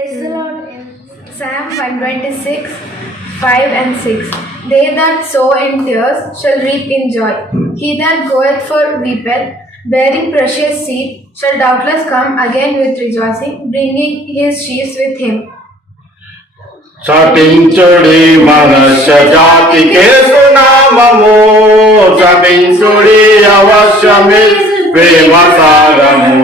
Praise the Lord in Psalm 126, 5 and 6. They that sow in tears shall reap in joy. He that goeth for weepeth, bearing precious seed, shall doubtless come again with rejoicing, bringing his sheaves with him. శపించుడి మనుష్య జాతికే సునామము, శపించుడి అవశ్యమే ప్రేమ సారము.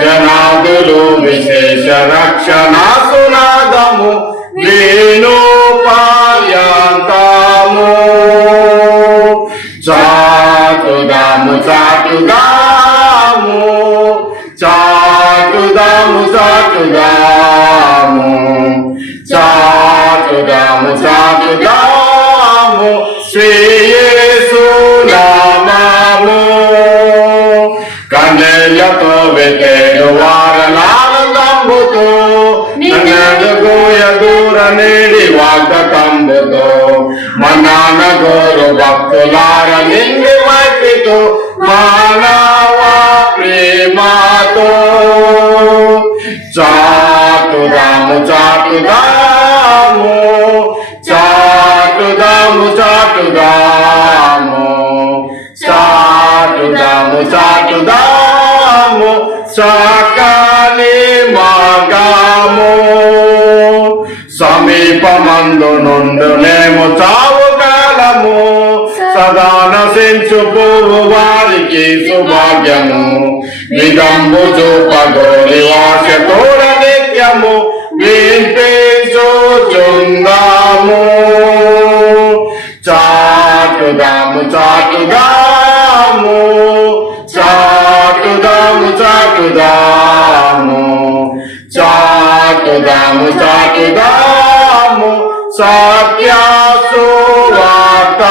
జనాదులు విశేష రక్షణ సునాదము, వేణు పార్యాంతము. చాటుదాము చాటుదాము, చాటుదాము చాటుదాము, చాటుదాము చాటుదాము శ్రీ యేసు నామము. కన్నెలతో వెతేడు వారనానందంబుతో, నన్నడుగు ఎదుర నేడి వాగ్దతంబుతో, మనాన గోరు భక్తులార నిండి మైత్రితో, మానవ ప్రేమతో. చాటుదాము చాటుదాము, చాటుదాము చాటుదాము, చాటుదాము చాటుదాము చక్కని మార్గము. సమీపమందు నుండునేమో చావు కాలము, సదా నశించు పువ్వు వారికి సుభాగ్యము. విదంబు చూపగోరి వాసతోడ నిత్యము, వింటించుచుందాము. చాటుదాము చాటుదాము, చాటుదాము చాటుదాము, చాటుదాము చాటుదాము సత్య సువార్తను.